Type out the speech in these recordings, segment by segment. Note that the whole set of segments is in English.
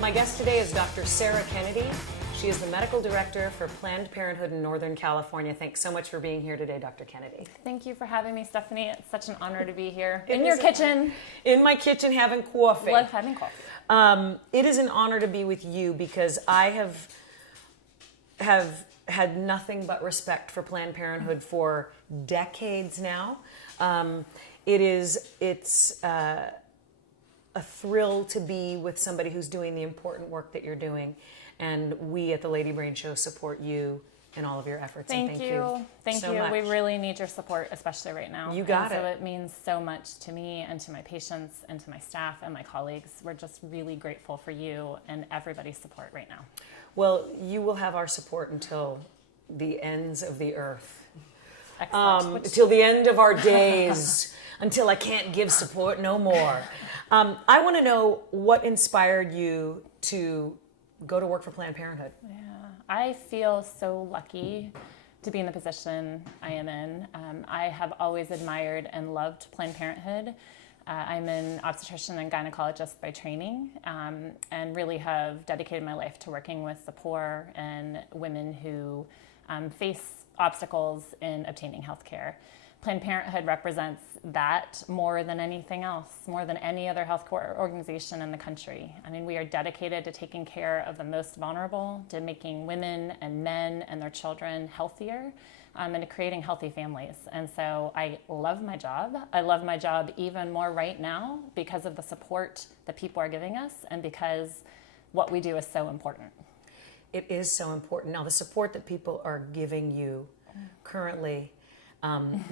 My guest today is Dr. Sara Kennedy. She is the medical director for Planned Parenthood in Northern California. Thanks so much for being here today, Dr. Kennedy. Thank you for having me, Stephanie. It's such an honor to be here in your kitchen. In my kitchen having coffee. Love having coffee. It is an honor to be with you because I have had nothing but respect for Planned Parenthood for decades now. It's a thrill to be with somebody who's doing the important work that you're doing. And we at the Lady Brain Show support you in all of your efforts. Thank you. Thank you. Much. We really need your support, especially right now. You got it. So it means so much to me and to my patients and to my staff and my colleagues. We're just really grateful for you and everybody's support right now. Well, you will have our support until the ends of the earth. Excellent. Till the end of our days, until I can't give support no more. I want to know what inspired you to go to work for Planned Parenthood. Yeah, I feel so lucky to be in the position I am in. I have always admired and loved Planned Parenthood. I'm an obstetrician and gynecologist by training, and really have dedicated my life to working with the poor and women who face obstacles in obtaining health care. Planned Parenthood represents that more than anything else, more than any other health care organization in the country. I mean, we are dedicated to taking care of the most vulnerable, to making women and men and their children healthier, and to creating healthy families. And so I love my job. I love my job even more right now because of the support that people are giving us and because what we do is so important. It is so important. Now, the support that people are giving you currently,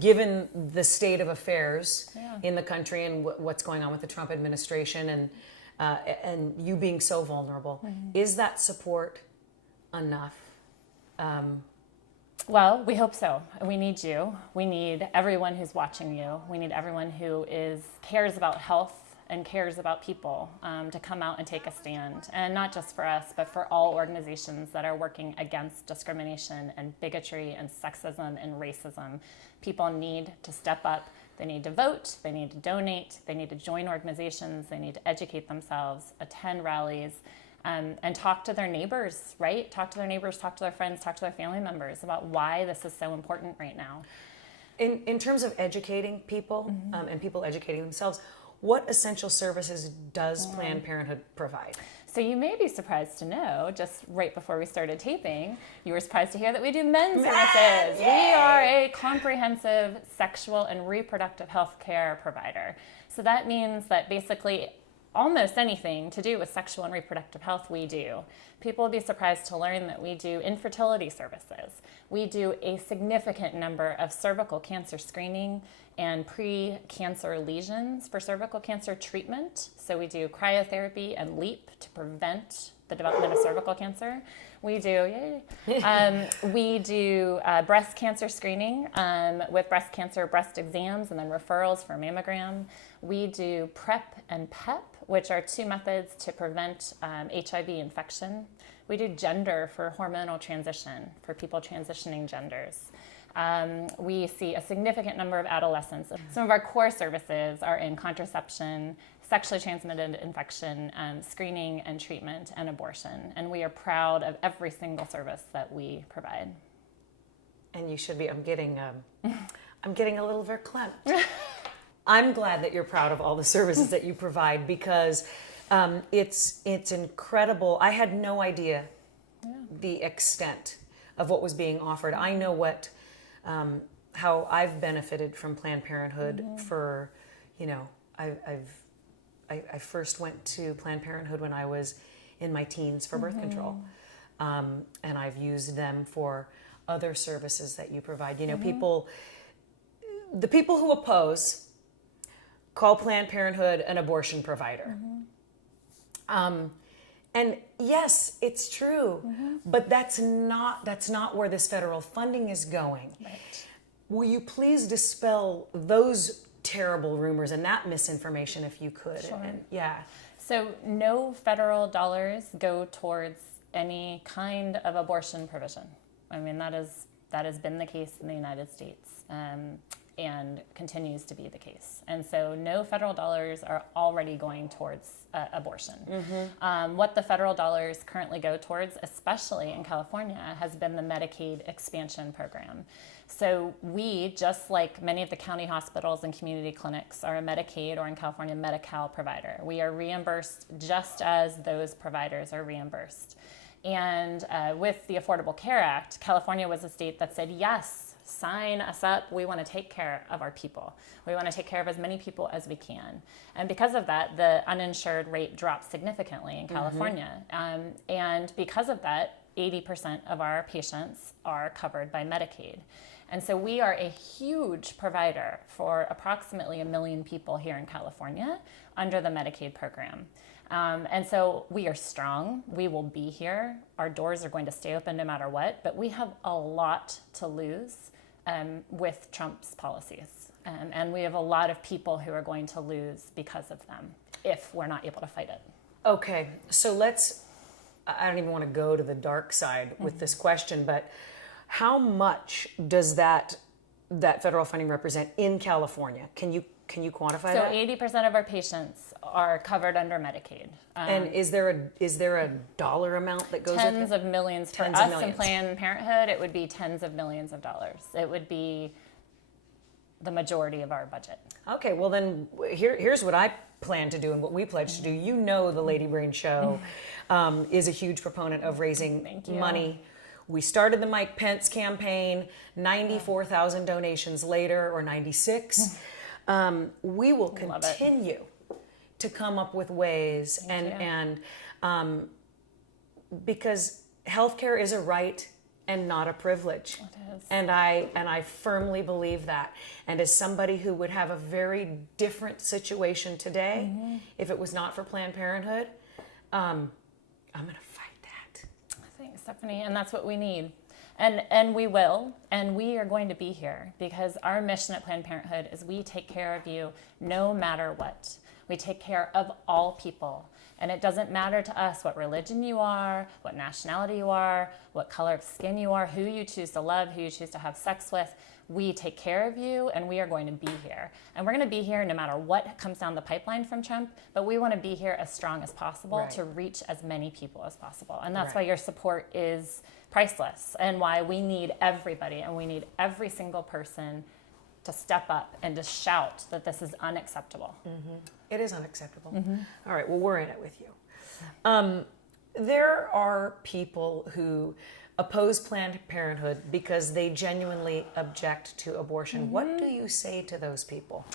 given the state of affairs in the country and what's going on with the Trump administration and you being so vulnerable, is that support enough? Well, we hope so. We need you. We need everyone who's watching you. We need everyone who cares about health and cares about people to come out and take a stand. And not just for us, but for all organizations that are working against discrimination and bigotry and sexism and racism. People need to step up. They need to vote. They need to donate. They need to join organizations. They need to educate themselves, attend rallies, and talk to their neighbors, right? Talk to their neighbors, talk to their friends, talk to their family members about why this is so important right now. In terms of educating people and people educating themselves, what essential services does Planned Parenthood provide? So you may be surprised to know, just right before we started taping, you were surprised to hear that we do men's services. We are a comprehensive sexual and reproductive health care provider. So that means that basically almost anything to do with sexual and reproductive health we do. People will be surprised to learn that we do infertility services. We do a significant number of cervical cancer screening and pre-cancer lesions for cervical cancer treatment. So we do cryotherapy and LEAP to prevent the development of cervical cancer. We do breast cancer screening with breast exams and then referrals for mammogram. We do PrEP and PEP, which are two methods to prevent HIV infection. We do gender for hormonal transition, for people transitioning genders. We see a significant number of adolescents. Some of our core services are in contraception, sexually transmitted infection, screening and treatment, and abortion. And we are proud of every single service that we provide. And you should be. I'm getting a little verklempt. I'm glad that you're proud of all the services that you provide because it's incredible. I had no idea the extent of what was being offered. I know how I've benefited from Planned Parenthood for, I first went to Planned Parenthood when I was in my teens for birth control. And I've used them for other services that you provide. The people who oppose call Planned Parenthood an abortion provider. And yes, it's true, but that's not where this federal funding is going. Right. Will you please dispel those terrible rumors and that misinformation if you could? Sure. So no federal dollars go towards any kind of abortion provision. I mean, that has been the case in the United States. and continues to be the case. And so no federal dollars are already going towards abortion. What the federal dollars currently go towards, especially in California, has been the Medicaid expansion program. So we, just like many of the county hospitals and community clinics, are a Medicaid, or in California, Medi-Cal provider. We are reimbursed just as those providers are reimbursed. And with the Affordable Care Act, California was a state that said, yes, sign us up. We want to take care of our people. We want to take care of as many people as we can. And because of that, the uninsured rate dropped significantly in California. And because of that, 80% of our patients are covered by Medicaid. And so we are a huge provider for approximately 1 million people here in California under the Medicaid program. And so we are strong. We will be here. Our doors are going to stay open no matter what, but we have a lot to lose with Trump's policies. And we have a lot of people who are going to lose because of them if we're not able to fight it. Okay, so I don't even want to go to the dark side with this question, but how much does that federal funding represent in California? Can you quantify that? So 80% of our patients are covered under Medicaid. And is there a dollar amount that goes with it? Tens of millions for us in Planned Parenthood. It would be tens of millions of dollars. It would be the majority of our budget. Okay, well then here's what I plan to do and what we pledge to do. You know, the Lady Brain Show is a huge proponent of raising money. We started the Mike Pence campaign, 94,000 donations later, or 96. We will continue to come up with ways, and because healthcare is a right and not a privilege. It is. And I firmly believe that. And as somebody who would have a very different situation today, if it was not for Planned Parenthood, I'm going to fight that. Thanks, Stephanie. And that's what we need. And we will, and we are going to be here because our mission at Planned Parenthood is we take care of you no matter what. We take care of all people. And it doesn't matter to us what religion you are, what nationality you are, what color of skin you are, who you choose to love, who you choose to have sex with. We take care of you, and we are going to be here. And we're going to be here no matter what comes down the pipeline from Trump, but we want to be here as strong as possible to reach as many people as possible. And that's why your support is priceless, and why we need everybody, and we need every single person to step up and to shout that this is unacceptable. It is unacceptable. All right, well, we're in it with you. There are people who oppose Planned Parenthood because they genuinely object to abortion. What do you say to those people?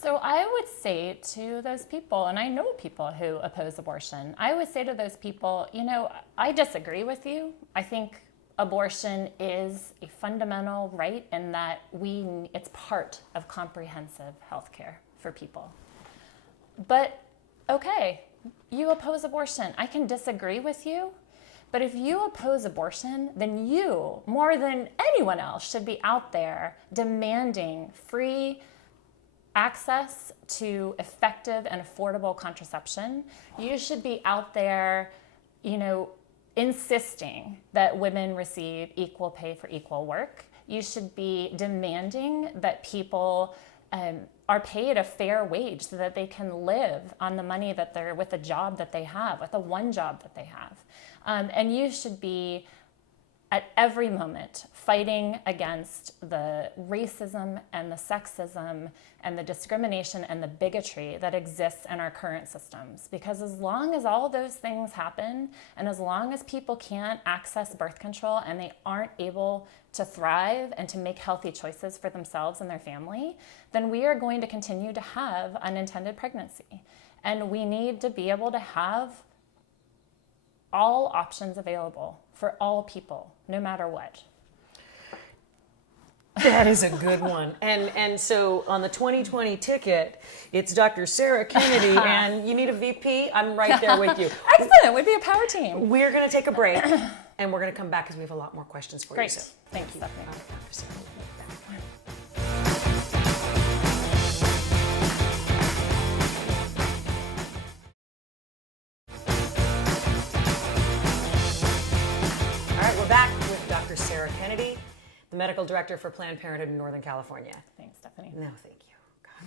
So I would say to those people, and I know people who oppose abortion, I would say to those people, you know, I disagree with you. I think abortion is a fundamental right in that it's part of comprehensive health care for people. But okay, you oppose abortion. I can disagree with you, but if you oppose abortion, then you, more than anyone else, should be out there demanding free access to effective and affordable contraception. You should be out there, insisting that women receive equal pay for equal work. You should be demanding that people are paid a fair wage so that they can live on the money that they're with the job that they have, with the one job that they have. And you should be at every moment fighting against the racism and the sexism and the discrimination and the bigotry that exists in our current systems. Because as long as all those things happen, and as long as people can't access birth control and they aren't able to thrive and to make healthy choices for themselves and their family, then we are going to continue to have unintended pregnancy. And we need to be able to have all options available for all people, no matter what. That is a good one. And so on the 2020 ticket, it's Dr. Sara Kennedy, and you need a VP, I'm right there with you. Excellent. We'd be a power team. We're going to take a break, and we're going to come back because we have a lot more questions for you. Great. Thank you, Stephanie. Dr. Sara. All right, we're back with Dr. Sara Kennedy, the medical director for Planned Parenthood in Northern California. Thanks. Stephanie. No, thank you.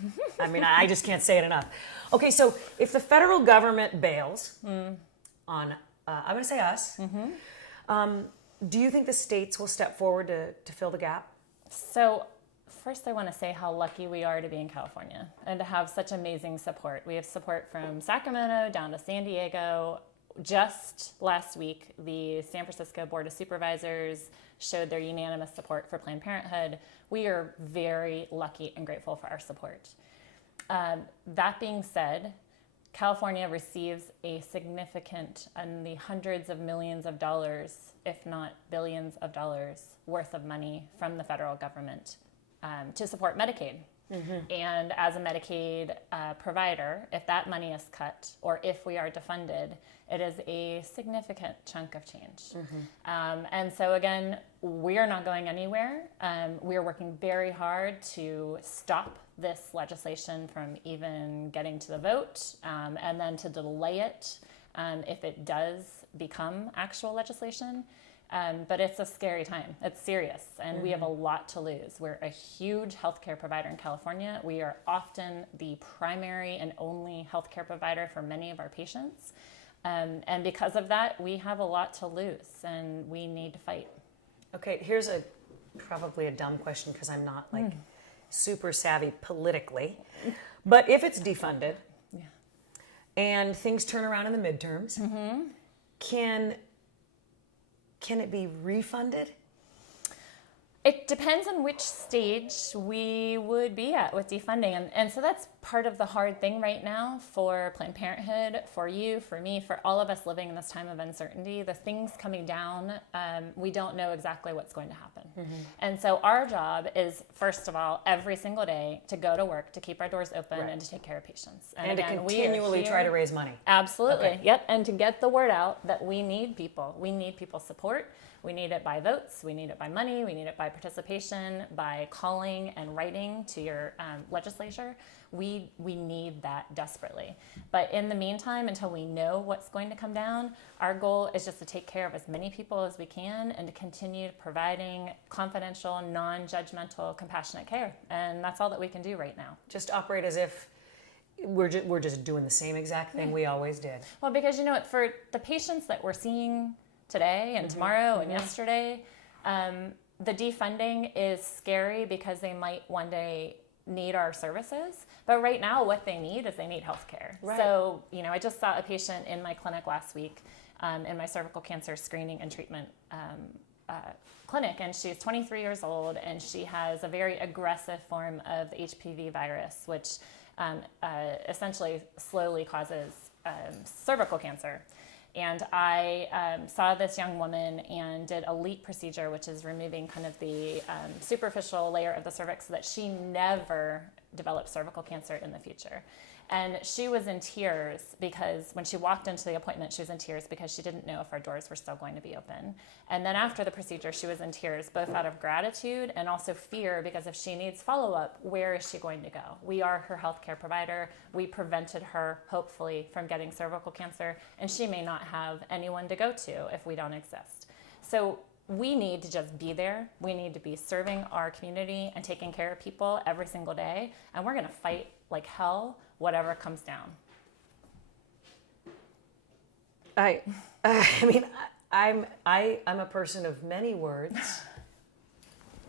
God. I mean, I just can't say it enough. Okay, so if the federal government bails on, I'm going to say us, do you think the states will step forward to fill the gap? So first, I want to say how lucky we are to be in California and to have such amazing support. We have support from Sacramento down to San Diego. Just last week, the San Francisco Board of Supervisors showed their unanimous support for Planned Parenthood. We are very lucky and grateful for our support. That being said, California receives a significant, in the hundreds of millions of dollars, if not billions of dollars worth of money from the federal government to support Medicaid. And as a Medicaid provider, if that money is cut or if we are defunded, it is a significant chunk of change. And so again, we are not going anywhere. We are working very hard to stop this legislation from even getting to the vote and then to delay it if it does become actual legislation. But it's a scary time. It's serious, and we have a lot to lose. We're a huge healthcare provider in California. We are often the primary and only healthcare provider for many of our patients. And because of that, we have a lot to lose, and we need to fight. Okay, here's probably a dumb question because I'm not like super savvy politically. But if it's defunded and things turn around in the midterms, can it be refunded? It depends on which stage we would be at with defunding. And so that's part of the hard thing right now for Planned Parenthood, for you, for me, for all of us living in this time of uncertainty. The things coming down, we don't know exactly what's going to happen. And so our job is, first of all, every single day to go to work, to keep our doors open and to take care of patients. And again, to continually try to raise money. Absolutely. Okay. Yep. And to get the word out that we need people. We need people's support. We need it by votes. We need it by money. We need it by participation, by calling and writing to your legislature. We need that desperately. But in the meantime, until we know what's going to come down, our goal is just to take care of as many people as we can and to continue providing confidential, non-judgmental, compassionate care. And that's all that we can do right now. Just operate as if we're just doing the same exact thing we always did. Well, because you know what, for the patients that we're seeing today and tomorrow and yesterday, the defunding is scary because they might one day need our services. But right now, what they need is they need health care. Right. So, you know, I just saw a patient in my clinic last week in my cervical cancer screening and treatment clinic, and she's 23 years old, and she has a very aggressive form of the HPV virus, which essentially slowly causes cervical cancer. And I saw this young woman and did a LEAP procedure, which is removing kind of the superficial layer of the cervix so that she never developed cervical cancer in the future. And she was in tears because when she walked into the appointment, she was in tears because she didn't know if our doors were still going to be open. And then after the procedure, she was in tears, both out of gratitude and also fear, because if she needs follow-up, where is she going to go? We are her healthcare provider. We prevented her, hopefully, from getting cervical cancer, and she may not have anyone to go to if we don't exist. So we need to just be there. We need to be serving our community and taking care of people every single day, and we're going to fight like hell whatever comes down. I mean, I'm a person of many words,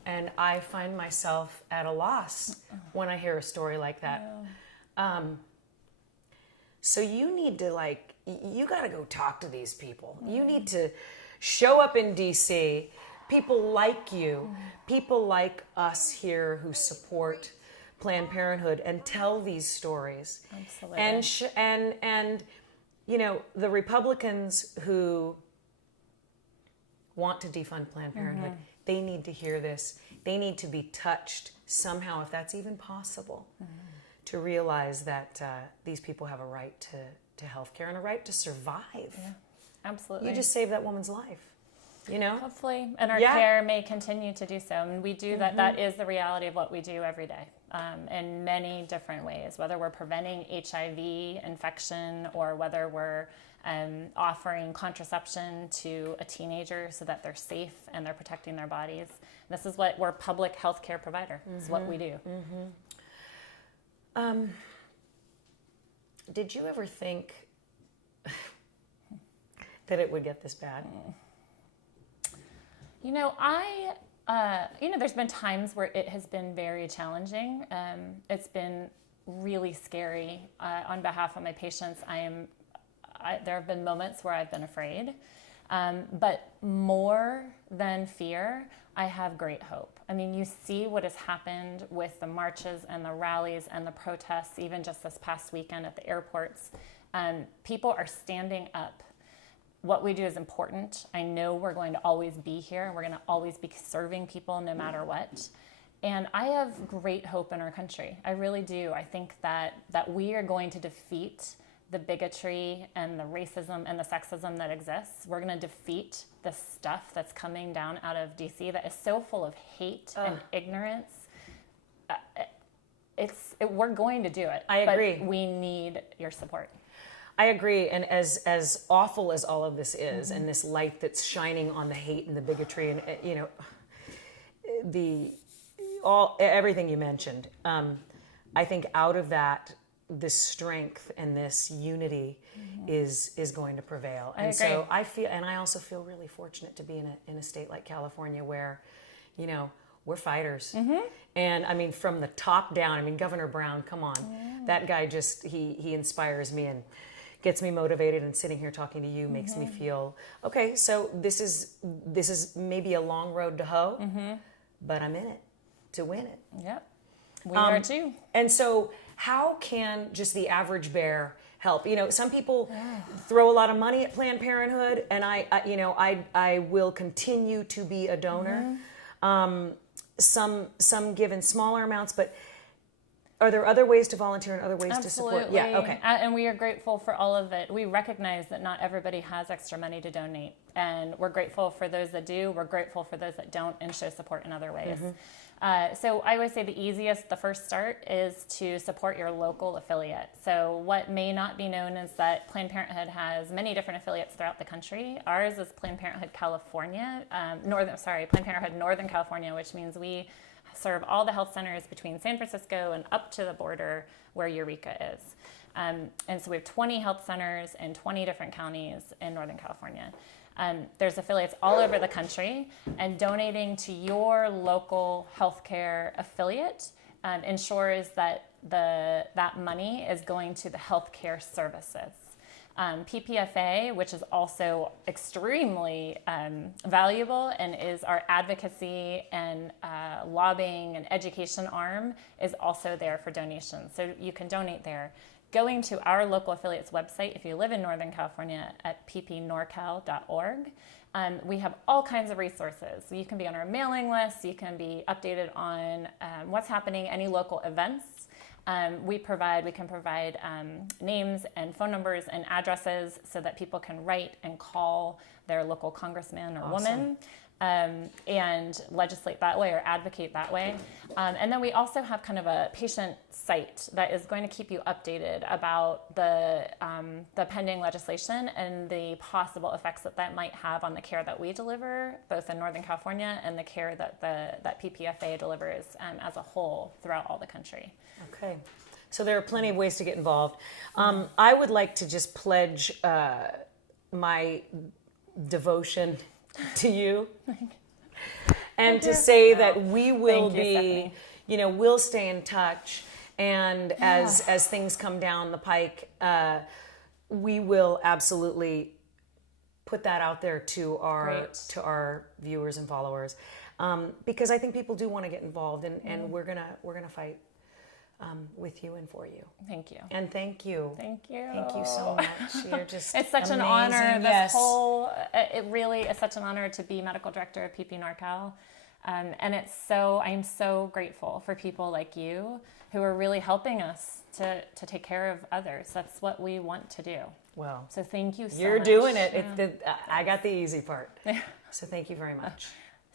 and I find myself at a loss when I hear a story like that. So you need to you got to go talk to these people. You need to show up in DC. People like you, people like us here who support Planned Parenthood, and tell these stories. Absolutely. And you know, the Republicans who want to defund Planned Parenthood, they need to hear this. They need to be touched somehow, if that's even possible, to realize that these people have a right to health care and a right to survive. Yeah, absolutely. You just saved that woman's life. You know? Hopefully. And our care may continue to do so. And we do that. That is the reality of what we do every day. in many different ways, whether we're preventing HIV infection or whether we're offering contraception to a teenager so that they're safe and they're protecting their bodies. This is what we're a public health care provider. It's what we do. Did you ever think that it would get this bad? There's been times where it has been very challenging. It's been really scary on behalf of my patients. There have been moments where I've been afraid, but more than fear, I have great hope. I mean, you see what has happened with the marches and the rallies and the protests, even just this past weekend at the airports. People are standing up. What we do is important. I know we're going to always be here. We're going to always be serving people no matter what. And I have great hope in our country. I really do. I think that we are going to defeat the bigotry and the racism and the sexism that exists. We're going to defeat the stuff that's coming down out of DC that is so full of hate and ignorance. We're going to do it. I agree. But we need your support. I agree, and as awful as all of this is, and this light that's shining on the hate and the bigotry, and everything you mentioned, I think out of that, this strength and this unity is going to prevail. I And agree. so I also feel really fortunate to be in a state like California where, we're fighters. And I mean, from the top down, Governor Brown, come on, that guy he inspires me and gets me motivated, and sitting here talking to you makes me feel, okay, so this is maybe a long road to hoe, but I'm in it to win it. Yep. We are too. And so how can just the average bear help? Some people throw a lot of money at Planned Parenthood, and I will continue to be a donor. Some give in smaller amounts, but are there other ways to volunteer and other ways to support? Yeah, okay. And we are grateful for all of it. We recognize that not everybody has extra money to donate. And we're grateful for those that do. We're grateful for those that don't and show support in other ways. So I would say the first start is to support your local affiliate. So what may not be known is that Planned Parenthood has many different affiliates throughout the country. Ours is Planned Parenthood California, Planned Parenthood Northern California, which means we serve all the health centers between San Francisco and up to the border where Eureka is. And so we have 20 health centers in 20 different counties in Northern California. There's affiliates all over the country, and donating to your local healthcare affiliate ensures that that money is going to the healthcare services. PPFA, which is also extremely valuable and is our advocacy and lobbying and education arm, is also there for donations. So you can donate there. Going to our local affiliate's website, if you live in Northern California, at ppnorcal.org, we have all kinds of resources. You can be on our mailing list. You can be updated on what's happening, any local events. We can provide names and phone numbers and addresses so that people can write and call their local congressman or woman and legislate that way or advocate that way. And then we also have kind of a patient site that is going to keep you updated about the pending legislation and the possible effects that might have on the care that we deliver, both in Northern California and the care that PPFA delivers as a whole throughout all the country. Okay. So there are plenty of ways to get involved. I would like to just pledge my devotion to you and to say that we will be, we'll stay in touch. And as things come down the pike, we will absolutely put that out there to our viewers and followers, because I think people do want to get involved, and we're gonna fight with you and for you. Thank you. And thank you. Thank you. Thank you so much. You're just It's such amazing. an honor. Yes. It really is such an honor to be medical director of PP NorCal. And I'm so grateful for people like you who are really helping us to take care of others. That's what we want to do. Well, so thank you so much. You're doing it. I got the easy part. So thank you very much.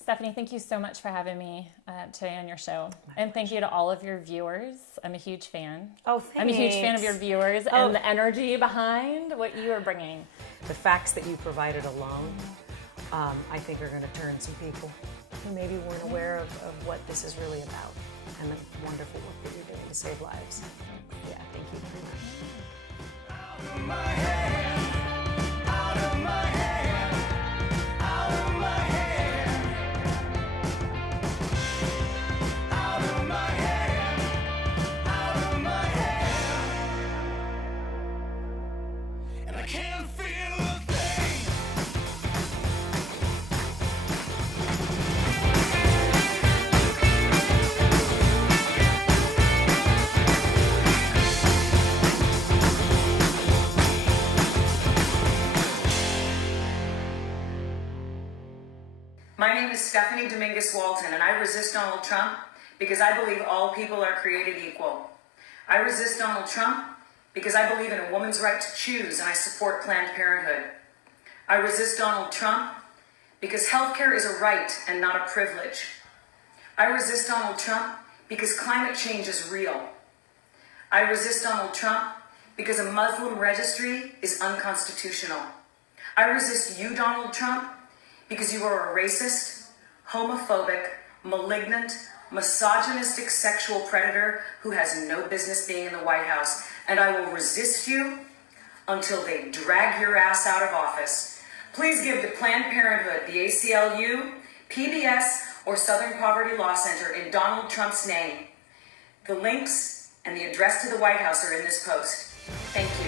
Stephanie, thank you so much for having me today on your show. And thank you to all of your viewers. I'm a huge fan. Oh, thanks. I'm a huge fan of your viewers and the energy behind what you are bringing. The facts that you provided alone, I think are going to turn some people who maybe weren't aware of what this is really about and the wonderful work that you're doing to save lives. Yeah, thank you very much. Out of my head, out of my head, out of my head, out of my head, out of my head, and I can't feel a thing. My name is Stephanie Dominguez Walton, and I resist Donald Trump because I believe all people are created equal. I resist Donald Trump because I believe in a woman's right to choose, and I support Planned Parenthood. I resist Donald Trump because healthcare is a right and not a privilege. I resist Donald Trump because climate change is real. I resist Donald Trump because a Muslim registry is unconstitutional. I resist you, Donald Trump, because you are a racist, homophobic, malignant, misogynistic sexual predator who has no business being in the White House. And I will resist you until they drag your ass out of office. Please give to Planned Parenthood, the ACLU, PBS, or Southern Poverty Law Center in Donald Trump's name. The links and the address to the White House are in this post. Thank you.